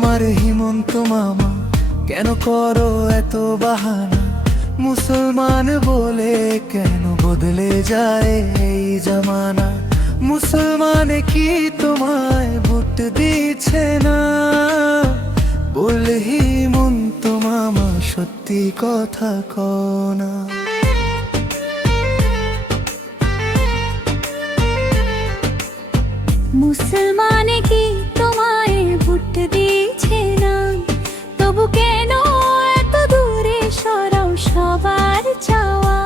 আমার হিমন্ত মামা, কেন করো এত বাহানা? মুসলমান বলে কেন বদলে যায় এই জামানা? মুসলমানে কি তোমায় ভোট দিচ্ছে না? বলে হিমন্ত মামা সত্যি কথা কও না। মুসলমানে কি তোমায় ভোট দিচ্ছে না? তবু কেন এত দূরে সরাও সবার চাওয়া?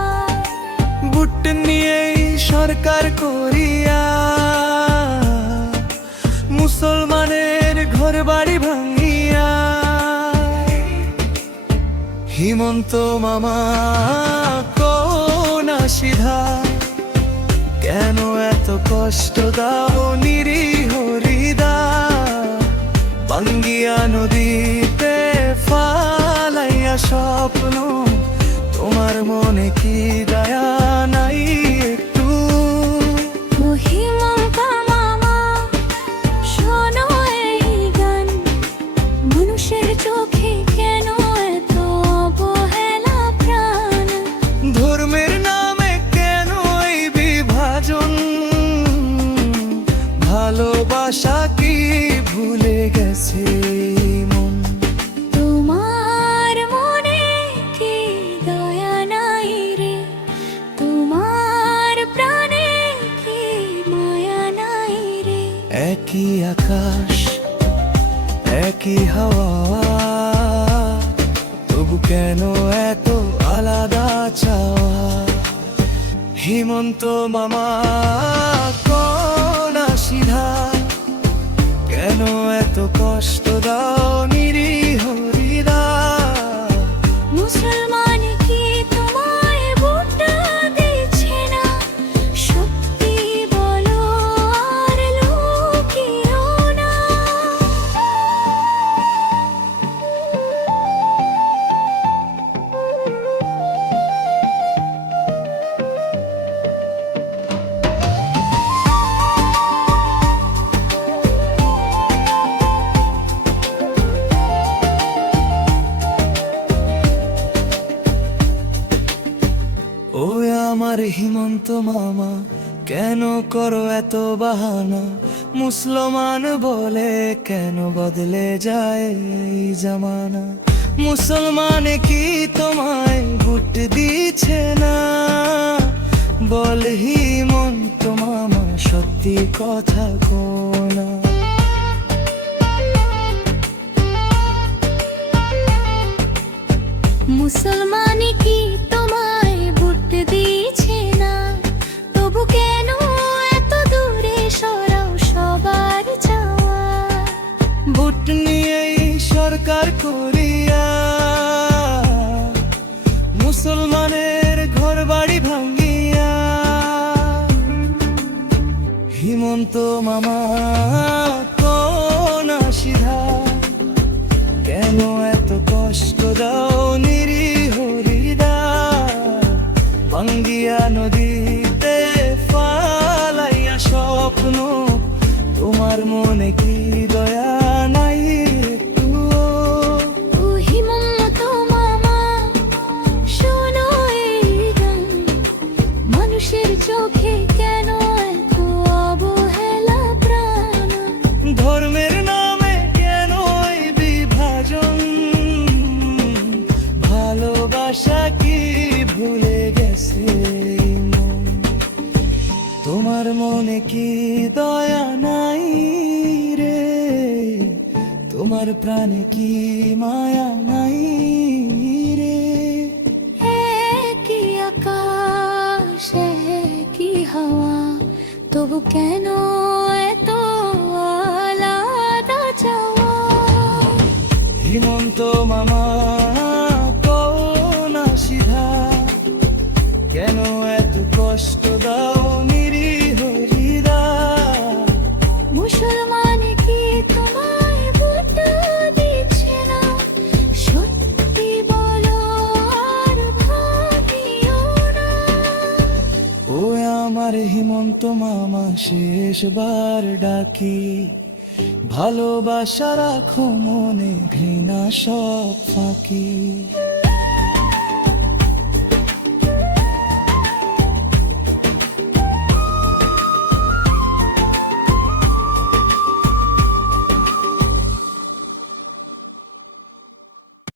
ভোট নিয়েই সরকার করিয়া মুসলমানের ঘর বাড়ি ভাঙিয়া। হিমন্ত মামা কোন সিধা, কেন এত কষ্ট দাও নিরীহ হৃদয়? ভাঙ্গিয়া নদীতে ফালাইয়া স্বপ্ন, তোমার মনে কি দয়া নাই একটু? ও হিমন্ত মামা, শোনো এই গান। মানুষের চোখে কেন এত অবহেলা প্রাণ? ধর্মের নামে কেন এই বিভাজন? ভালোবাসা কি ভুলে গেছে মন? তোমার মনে কি দয়া নাই রে? তোমার প্রাণে কি মায়া নাই রে? একই আকাশ একই হাওয়া, তবু কেন এত আলাদা চাওয়া? হিমন্ত মামা কোন সিধা, কেন এত কষ্ট দাও নিরীহ হৃদয়? মুসলমান কি তোমায় ভোট দিচ্ছে না? সত্যি বলো আর লুকিও না। ও আমার হিমন্ত মামা, কেন করো এত বাহানা? মুসলমান বলে কেন বদলে যায় এই জামানা? মুসলমানে কি তোমায় ভোট দিচ্ছে না? বল হিমন্ত মামা সত্যি কথা কও না। মুসলমান কি তোমায় ভোট দিচ্ছে না? তবু কেন এত দূরে সরাও সবার চাওয়া? ভোট নিয়েই সরকার করিয়া মুসলমানের ঘর বাড়ি ভাঙ্গিয়া। হিমন্ত মামা কোন সিধা, কেন এত কষ্ট দাও নিরীহ হৃদয়? ভাঙ্গিয়া নদীতে ফালাইয়া স্বপ্ন, তোমার মনে কি দয়া নাই একটু? ও হিমন্ত মামা, শোনো এই গান। মানুষের চোখে কেন এত অবহেলা প্রাণ? ধর্মের নামে কেন এই বিভাজন? ভালোবাসা কি ভুলে গেছে মন? তোমার মনে কি দয়া নাই রে? তোমার প্রাণে কি মায়া নাই রে? একই আকাশ একই হাওয়া, তবু কেন এত আলাদা চাওয়া? হিমন্ত মামা কোন সিধা, কেন এত কষ্ট দাও নিরীহ হৃদয়? মুসলমান কি তোমায় ভোট দিচ্ছে না? সত্যি বলো আর ভাবিও না। ও আমার হিমন্ত মামা, শেষবার ডাকি ভালোবাসা রাখো মনে, ঘৃণা সব ফাঁকি।